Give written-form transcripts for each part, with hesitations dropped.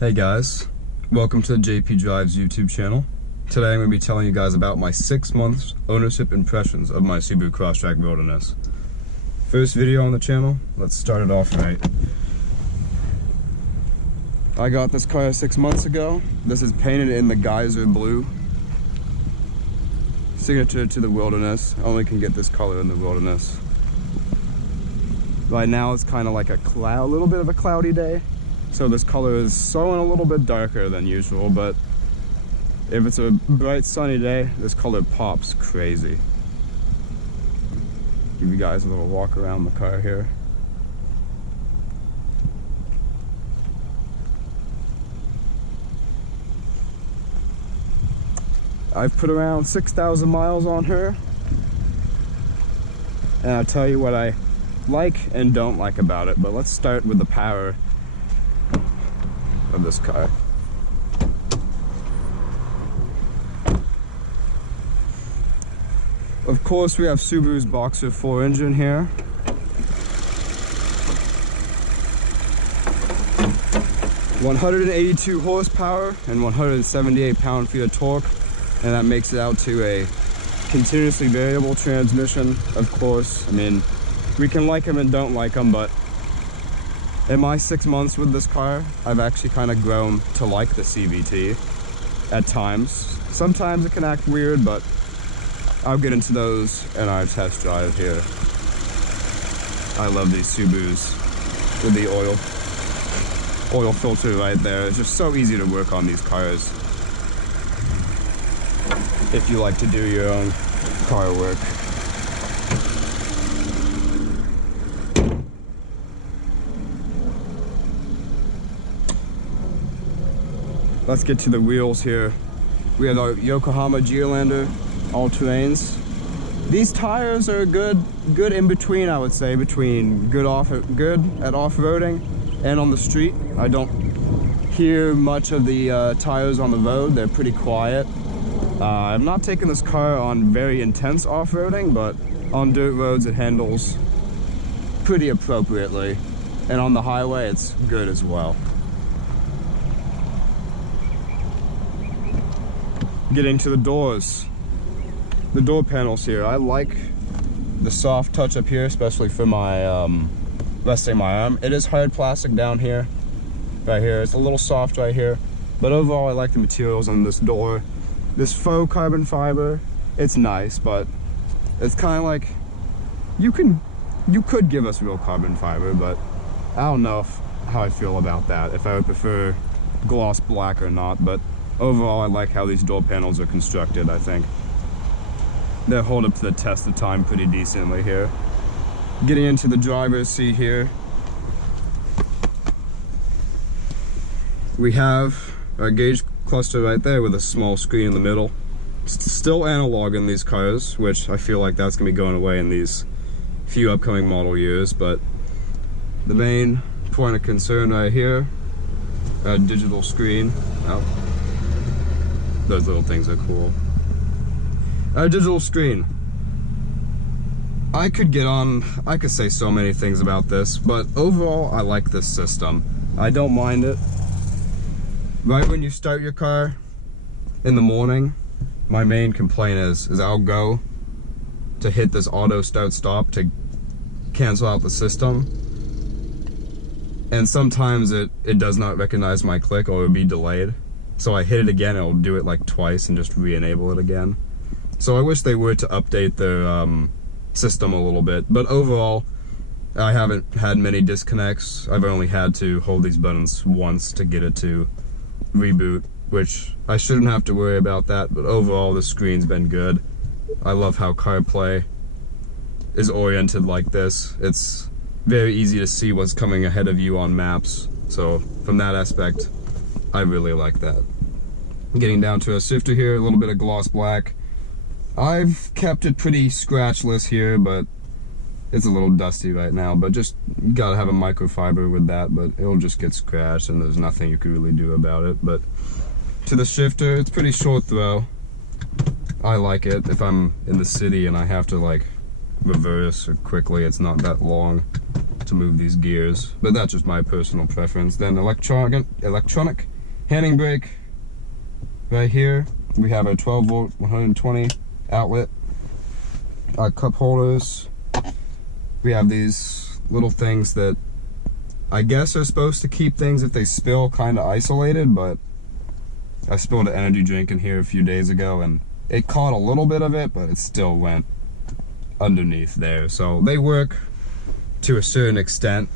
Hey guys, welcome to the JP Drives YouTube channel. Today I'm going to be telling you guys about my 6 months ownership impressions of my Subaru Crosstrek Wilderness. First video on the channel, let's start it off right. I got this car 6 months ago. This is painted in the Geyser blue. Signature to the Wilderness. Only can get this color in the Wilderness. Right now it's kind of like a little bit of a cloudy day. So this color is showing a little bit darker than usual, but if it's a bright sunny day, this color pops crazy. Give you guys a little walk around the car here. I've put around 6,000 miles on her, and I'll tell you what I like and don't like about it, but let's start with the power of this car. Of course, we have Subaru's Boxer 4 engine here. .182 horsepower and 178 pound-feet of torque, and that makes it out to a continuously variable transmission. Of course, I mean, we can like them and don't like them, but in my 6 months with this car, I've actually kind of grown to like the CVT at times. Sometimes it can act weird, but I'll get into those in our test drive here. I love these Subarus with the oil filter right there. It's just so easy to work on these cars if you like to do your own car work. Let's get to the wheels here. We have our Yokohama Geolander all-terrains. These tires are good in between, I would say, between good at off-roading and on the street. I don't hear much of the tires on the road. They're pretty quiet. I'm not taking this car on very intense off-roading, but on dirt roads it handles pretty appropriately, and on the highway it's good as well. Getting to the doors, the door panels here. I like the soft touch up here, especially for my resting my arm. It is hard plastic down here, right here. It's a little soft right here, but overall I like the materials on this door. This faux carbon fiber, it's nice, but it's kind of like you could give us real carbon fiber, but I don't know how I feel about that, if I would prefer gloss black or not. But overall, I like how these door panels are constructed. I think they hold up to the test of time pretty decently here. Getting into the driver's seat here, we have our gauge cluster right there with a small screen in the middle. It's still analog in these cars, which I feel like that's going to be going away in these few upcoming model years, but the main point of concern right here, a digital screen. Oh. Those little things are cool. A digital screen. I could say so many things about this, but overall I like this system. I don't mind it. Right when you start your car in the morning, my main complaint is I'll go to hit this auto start stop to cancel out the system, and sometimes it does not recognize my click, or it'll be delayed. So I hit it again, it'll do it like twice and just re-enable it again. So I wish they were to update their system a little bit. But overall, I haven't had many disconnects. I've only had to hold these buttons once to get it to reboot, which I shouldn't have to worry about that. But overall, the screen's been good. I love how CarPlay is oriented like this. It's very easy to see what's coming ahead of you on maps. So from that aspect, I really like that. Getting down to a shifter here, a little bit of gloss black. I've kept it pretty scratchless here, but it's a little dusty right now. But just gotta have a microfiber with that, but it'll just get scratched and there's nothing you can really do about it. But to the shifter, it's pretty short throw. I like it if I'm in the city and I have to like reverse or quickly. It's not that long to move these gears, but that's just my personal preference. Then electronic handing brake right here. We have our 12 volt 120 outlet, our cup holders. We have these little things that I guess are supposed to keep things, if they spill, kind of isolated, but I spilled an energy drink in here a few days ago and it caught a little bit of it, but it still went underneath there. So they work to a certain extent.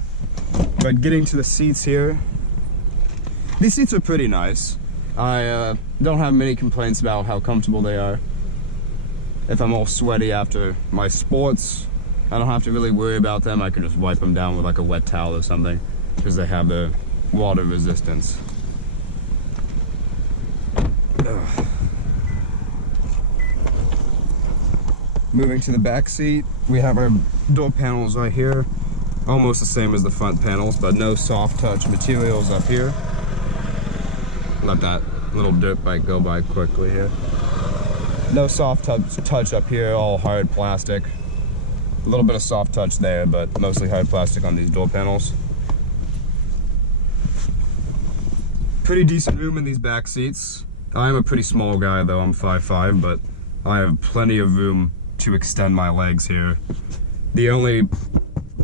But getting to the seats here, these seats are pretty nice. I don't have many complaints about how comfortable they are. If I'm all sweaty after my sports, I don't have to really worry about them. I can just wipe them down with like a wet towel or something, because they have the water resistance. Ugh. Moving to the back seat, we have our door panels right here. Almost the same as the front panels, but no soft touch materials up here. Let that little dirt bike go by quickly here. No soft touch up here, all hard plastic. A little bit of soft touch there, but mostly hard plastic on these door panels. Pretty decent room in these back seats. I'm a pretty small guy though, I'm 5'5", but I have plenty of room to extend my legs here. The only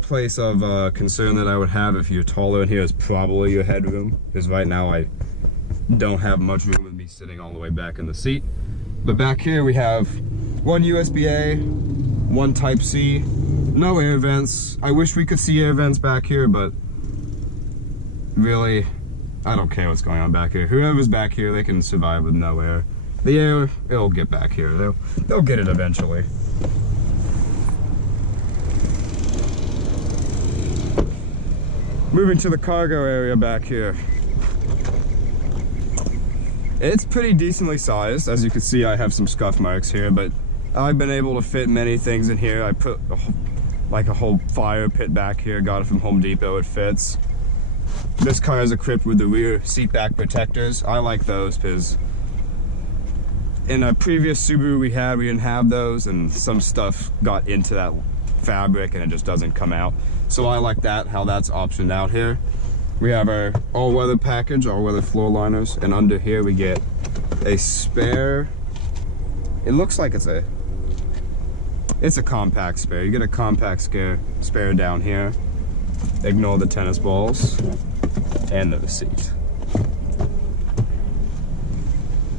place of concern that I would have if you're taller in here is probably your headroom, because right now I don't have much room with me sitting all the way back in the seat. But back here we have one USB-A, one Type-C, no air vents. I wish we could see air vents back here, but really, I don't care what's going on back here. Whoever's back here, they can survive with no air. The air, it'll get back here. They'll get it eventually. Moving to the cargo area back here. It's pretty decently sized. As you can see, I have some scuff marks here, but I've been able to fit many things in here. I put like a whole fire pit back here, got it from Home Depot, it fits. This car is equipped with the rear seat back protectors. I like those because in a previous Subaru we didn't have those, and some stuff got into that fabric and it just doesn't come out. So I like that, how that's optioned out here. We have our all-weather package, all-weather floor liners, and under here we get a spare. It looks like it's a compact spare. You get a compact spare down here. Ignore the tennis balls and the seat.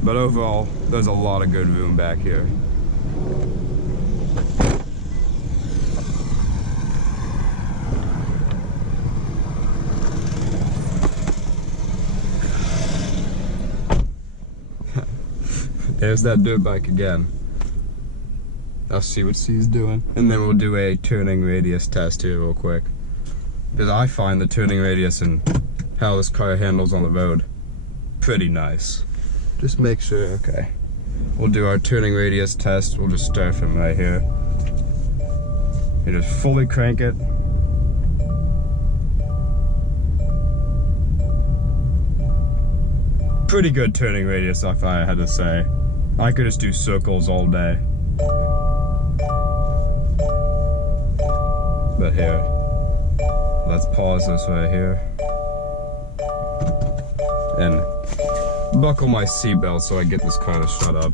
But overall, there's a lot of good room back here. There's that dirt bike again. I'll see what C's doing. And then we'll do a turning radius test here real quick. Because I find the turning radius and how this car handles on the road pretty nice. Just make sure, okay. We'll do our turning radius test. We'll just start from right here. You just fully crank it. Pretty good turning radius, if I had to say. I could just do circles all day. But here, let's pause this right here. And buckle my seatbelt so I get this car to shut up.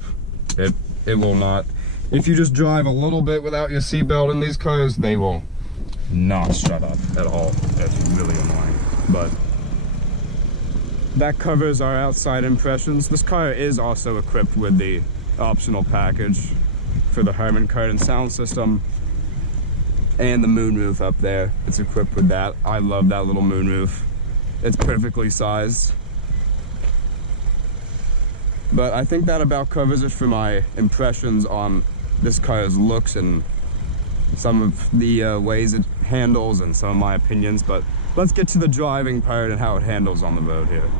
It will not. If you just drive a little bit without your seatbelt in these cars, they will not shut up at all. That's really annoying. But that covers our outside impressions. This car is also equipped with the optional package for the Harman Kardon sound system and the moonroof up there. It's equipped with that. I love that little moonroof. It's perfectly sized. But I think that about covers it for my impressions on this car's looks and some of the ways it handles and some of my opinions. But let's get to the driving part and how it handles on the road here.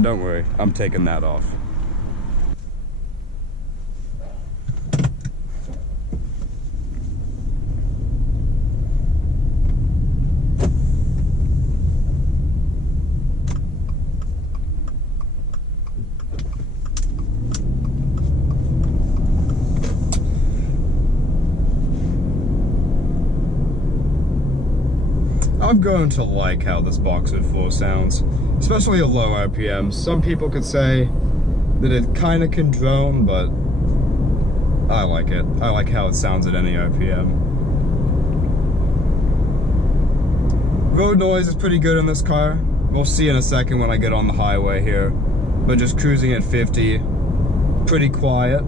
Don't worry, I'm taking that off. I've grown to like how this boxer floor sounds, especially at low RPMs. Some people could say that it kind of can drone, but I like it. I like how it sounds at any RPM. Road noise is pretty good in this car. We'll see in a second when I get on the highway here. But just cruising at 50, pretty quiet.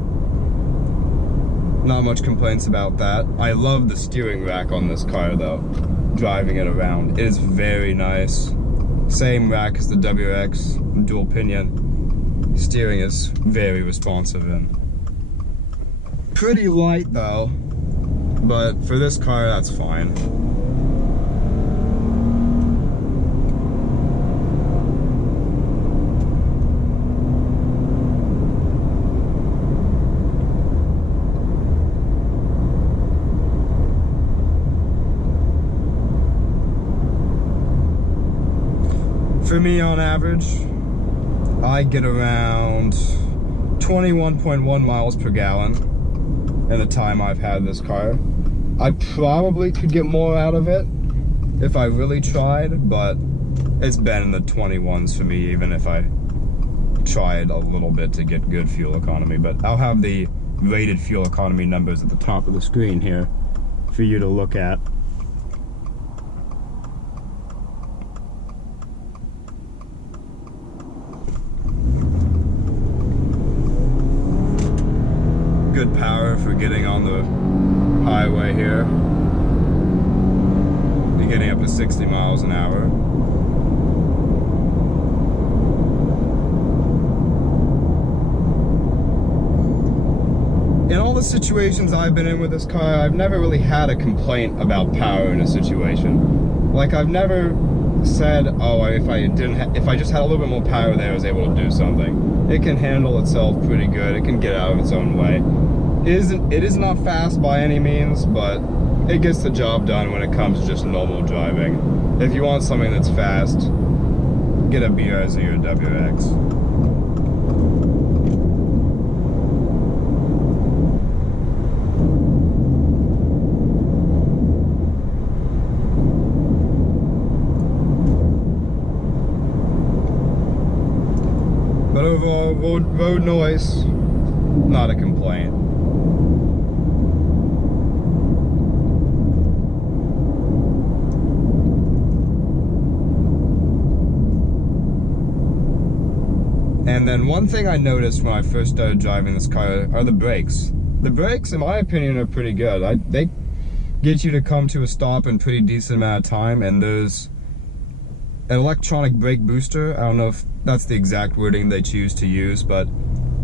Not much complaints about that. I love the steering rack on this car though, driving it around. It is very nice. Same rack as the WRX, dual pinion. Steering is very responsive and pretty light though, but for this car that's fine. For me, on average, I get around 21.1 miles per gallon in the time I've had this car. I probably could get more out of it if I really tried, but it's been in the 21s for me, even if I tried a little bit to get good fuel economy. But I'll have the rated fuel economy numbers at the top of the screen here for you to look at. Good power for getting on the highway here. You're getting up to 60 miles an hour. In all the situations I've been in with this car, I've never really had a complaint about power in a situation. Like, I've never said, oh, if I just had a little bit more power there, I was able to do something. It can handle itself pretty good. It can get out of its own way. It is not fast by any means, but it gets the job done when it comes to just normal driving. If you want something that's fast, get a BRZ or WRX. But overall, road noise, not a complaint. And then one thing I noticed when I first started driving this car are the brakes. The brakes, in my opinion, are pretty good. They get you to come to a stop in a pretty decent amount of time, and there's an electronic brake booster. I don't know if that's the exact wording they choose to use, but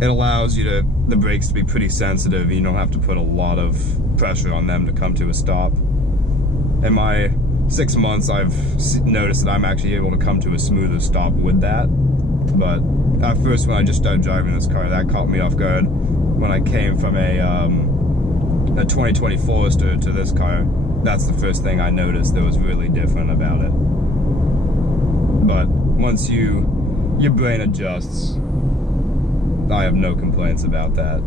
it allows the brakes to be pretty sensitive. You don't have to put a lot of pressure on them to come to a stop. In my 6 months, I've noticed that I'm actually able to come to a smoother stop with that. But at first, when I just started driving this car, that caught me off guard. When I came from a 2020 Forester to this car, that's the first thing I noticed that was really different about it. But once your brain adjusts, I have no complaints about that.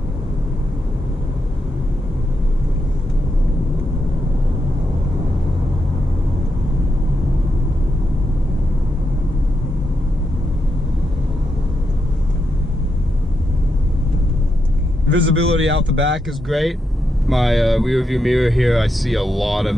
Visibility out the back is great. My rear view mirror here, I see a lot of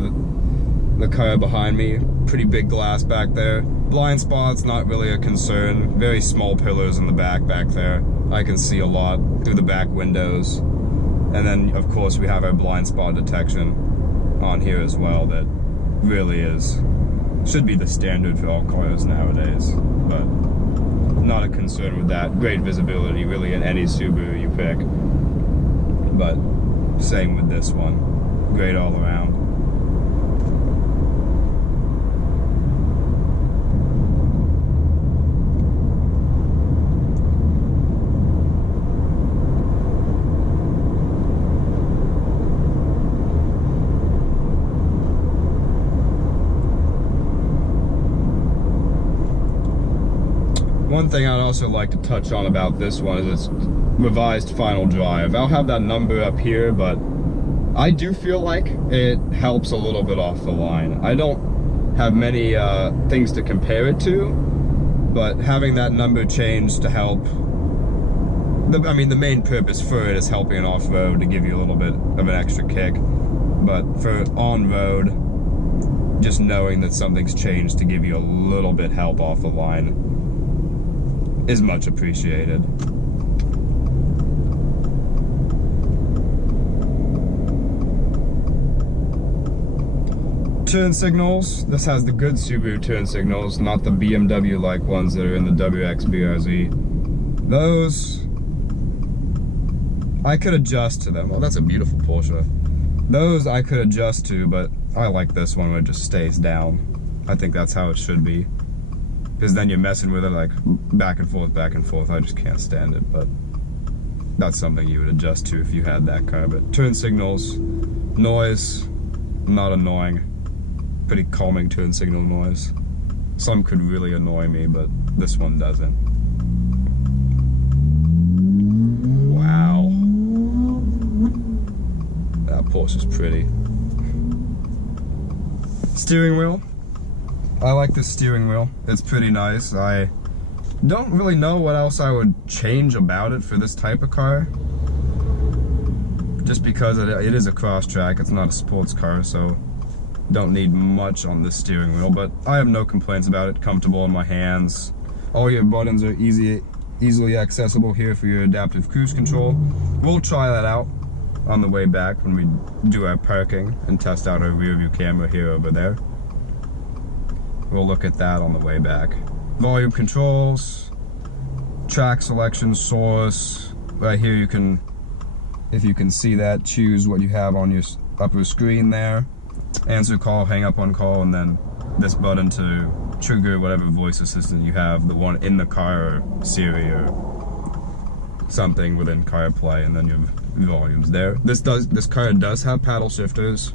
the car behind me. Pretty big glass back there. Blind spots, not really a concern. Very small pillars in the back there. I can see a lot through the back windows. And then, of course, we have our blind spot detection on here as well. That really should be the standard for all cars nowadays. But not a concern with that. Great visibility, really, in any Subaru you pick. But same with this one. Great all around. One thing I'd also like to touch on about this one is its revised final drive. I'll have that number up here, but I do feel like it helps a little bit off the line. I don't have many things to compare it to, but having that number changed to help, I mean, the main purpose for it is helping off-road to give you a little bit of an extra kick, but for on-road, just knowing that something's changed to give you a little bit help off the line is much appreciated. Turn signals. This has the good Subaru turn signals, not the BMW-like ones that are in the WX-BRZ. Those, I could adjust to them. Oh, that's a beautiful Porsche. Those I could adjust to, but I like this one where it just stays down. I think that's how it should be. Because then you're messing with it like back and forth, back and forth. I just can't stand it, but that's something you would adjust to if you had that car. But turn signals, noise, not annoying. Pretty calming turn signal noise. Some could really annoy me, but this one doesn't. Wow. That Porsche is pretty. Steering wheel. I like this steering wheel. It's pretty nice. I don't really know what else I would change about it for this type of car. Just because it is a Crosstrek, it's not a sports car, so don't need much on this steering wheel, but I have no complaints about it. Comfortable in my hands. All your buttons are easily accessible here for your adaptive cruise control. We'll try that out on the way back when we do our parking and test out our rear view camera here over there. We'll look at that on the way back. Volume controls, track selection, source. Right here you can, if you can see that, choose what you have on your upper screen there. Answer call, hang up on call, and then this button to trigger whatever voice assistant you have, the one in the car or Siri or something within CarPlay, and then your volumes there. This car does have paddle shifters,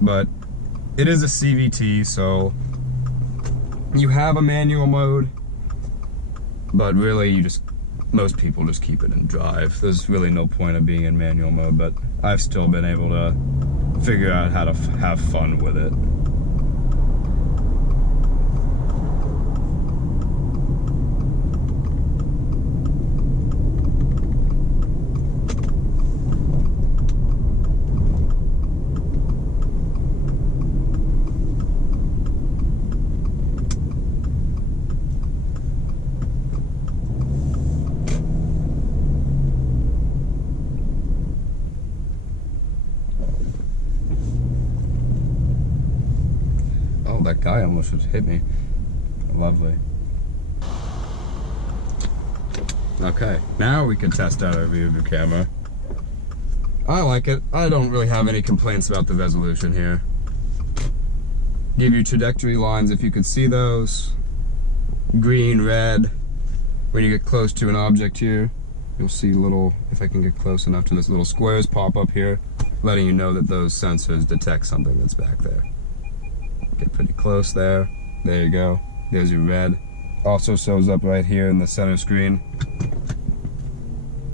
but it is a CVT, so you have a manual mode, but really most people just keep it in drive. There's really no point of being in manual mode, but I've still been able to figure out how to have fun with it. That guy almost just hit me. Lovely. Okay, now we can test out our rear view camera. I like it. I don't really have any complaints about the resolution here. Give you trajectory lines if you could see those. Green, red. When you get close to an object here, you'll see little, if I can get close enough to this, little squares pop up here, letting you know that those sensors detect something that's back there. Get pretty close there. There you go. There's your red. Also shows up right here in the center screen.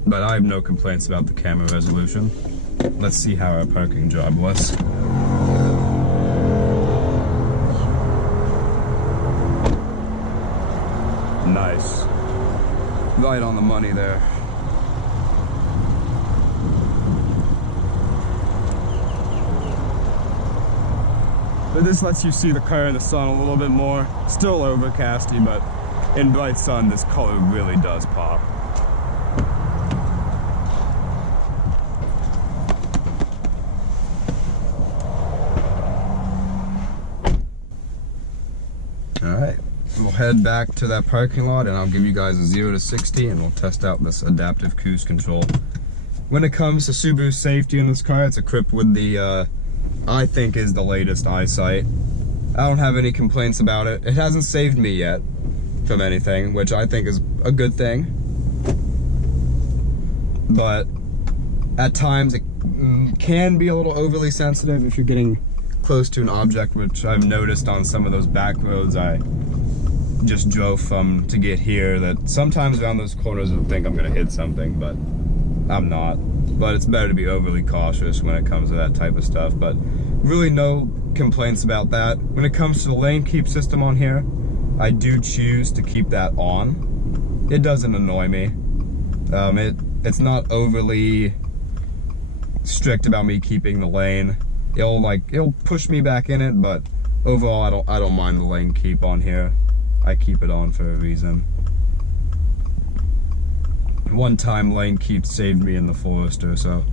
But I have no complaints about the camera resolution. Let's see how our parking job was. Nice. Right on the money there. But this lets you see the car in the sun a little bit more. Still overcasty, but in bright sun, this color really does pop. Alright, we'll head back to that parking lot and I'll give you guys a 0 to 60 and we'll test out this adaptive cruise control. When it comes to Subaru safety in this car, it's equipped with the I think is the latest eyesight. I don't have any complaints about it. It hasn't saved me yet from anything, which I think is a good thing. But at times it can be a little overly sensitive if you're getting close to an object, which I've noticed on some of those back roads I just drove from to get here, that sometimes around those corners I think I'm gonna hit something, but I'm not. But it's better to be overly cautious when it comes to that type of stuff. But really no complaints about that. When it comes to the lane keep system on here, I do choose to keep that on. It doesn't annoy me. It's not overly strict about me keeping the lane. It'll push me back in it, but overall I don't mind the lane keep on here. I keep it on for a reason. One time lane keep saved me in the Forester, so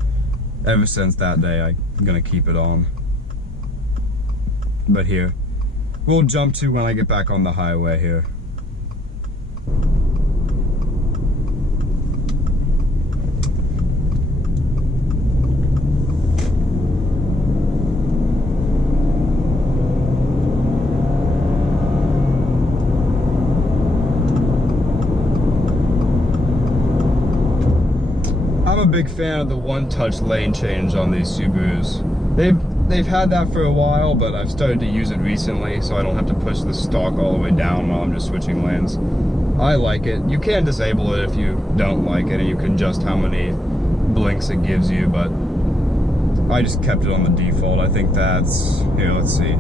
ever since that day I'm gonna keep it on. But here, we'll jump to when I get back on the highway here. I'm a big fan of the one-touch lane change on these Subarus. They've had that for a while, but I've started to use it recently, so I don't have to push the stalk all the way down while I'm just switching lanes. I like it. You can disable it if you don't like it, and you can adjust how many blinks it gives you, but I just kept it on the default. I think that's, here, let's see.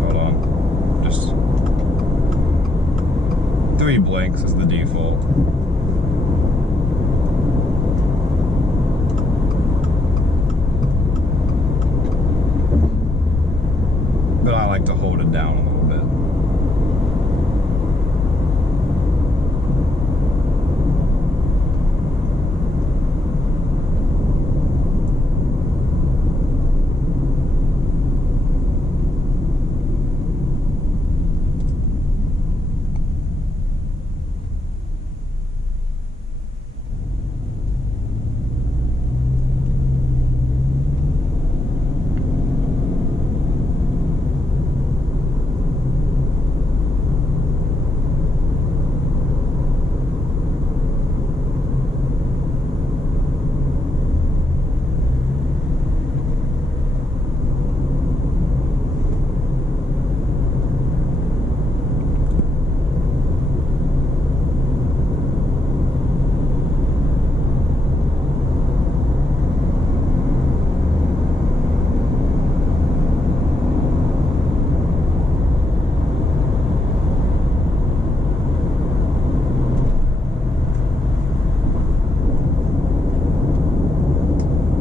Hold on. Just 3 blinks is the default. But I like to hold it down a little bit.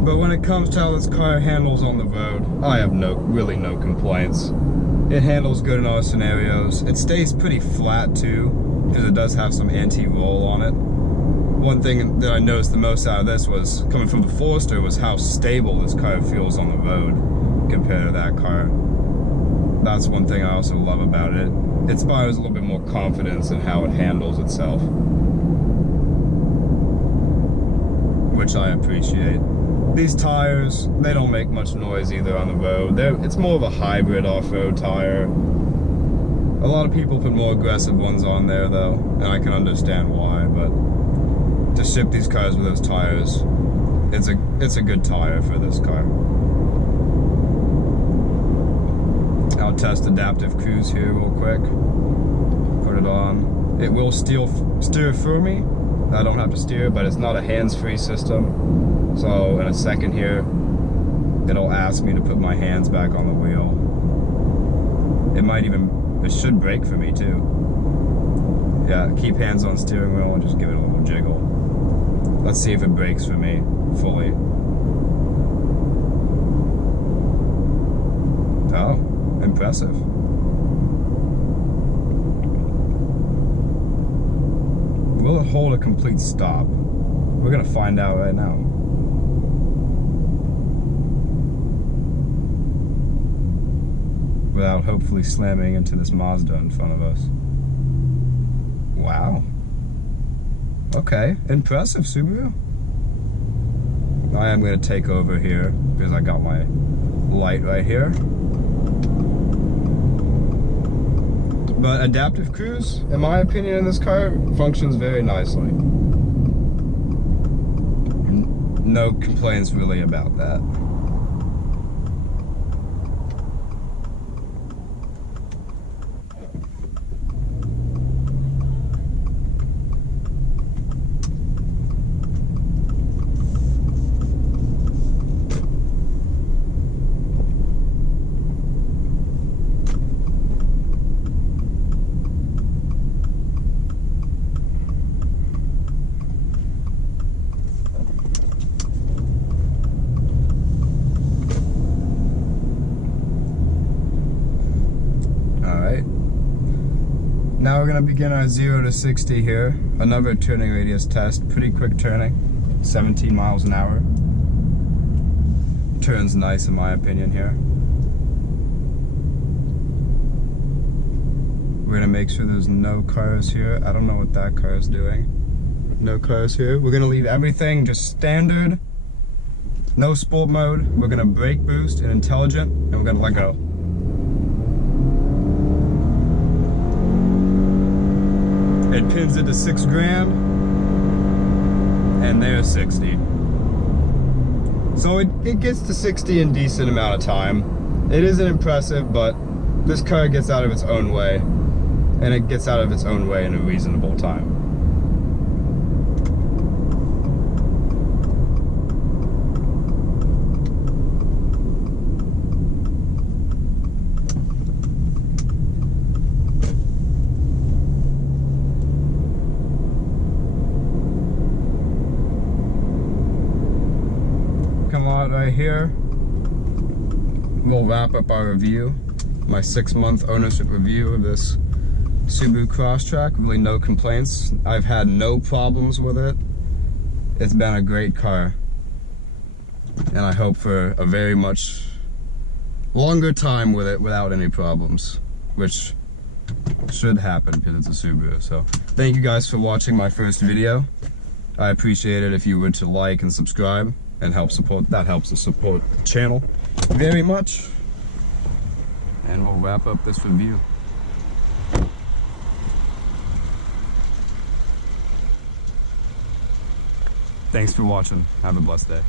But when it comes to how this car handles on the road, I have really no complaints. It handles good in all scenarios. It stays pretty flat too, because it does have some anti-roll on it. One thing that I noticed the most out of this was, coming from the Forester, was how stable this car feels on the road compared to that car. That's one thing I also love about it. It inspires a little bit more confidence in how it handles itself, which I appreciate. These tires, they don't make much noise either on the road. It's more of a hybrid off-road tire. A lot of people put more aggressive ones on there though, and I can understand why, but to ship these cars with those tires, it's a good tire for this car. I'll test adaptive cruise here real quick. Put it on. It will steer for me. I don't have to steer, but it's not a hands-free system. So in a second here, it'll ask me to put my hands back on the wheel. It should brake for me too. Yeah, keep hands on steering wheel and just give it a little jiggle. Let's see if it brakes for me fully. Oh, impressive. Will it hold a complete stop? We're gonna find out right now. Without hopefully slamming into this Mazda in front of us. Wow. Okay, impressive, Subaru. I am gonna take over here because I got my light right here. But adaptive cruise, in my opinion, in this car, functions very nicely. No complaints really about that. we're gonna begin our 0 to 60 here. Another turning radius test, pretty quick turning, 17 miles an hour. Turns nice in my opinion here. We're gonna make sure there's no cars here. I don't know what that car is doing. No cars here. We're gonna leave everything just standard. No sport mode. We're gonna brake boost and intelligent, and we're gonna let go. It pins it to 6 grand, and there's 60. So it gets to 60 in a decent amount of time. It isn't impressive, but this car gets out of its own way, and it gets out of its own way in a reasonable time. Come out right here. We'll wrap up our review, my 6-month ownership review of this Subaru Crosstrek. Really no complaints. I've had no problems with it. It's been a great car, and I hope for a very much longer time with it without any problems, which should happen because it's a Subaru. So thank you guys for watching my first video. I appreciate it if you were to like and subscribe and help support. That helps to support the channel very much. And we'll wrap up this review. Thanks for watching. Have a blessed day.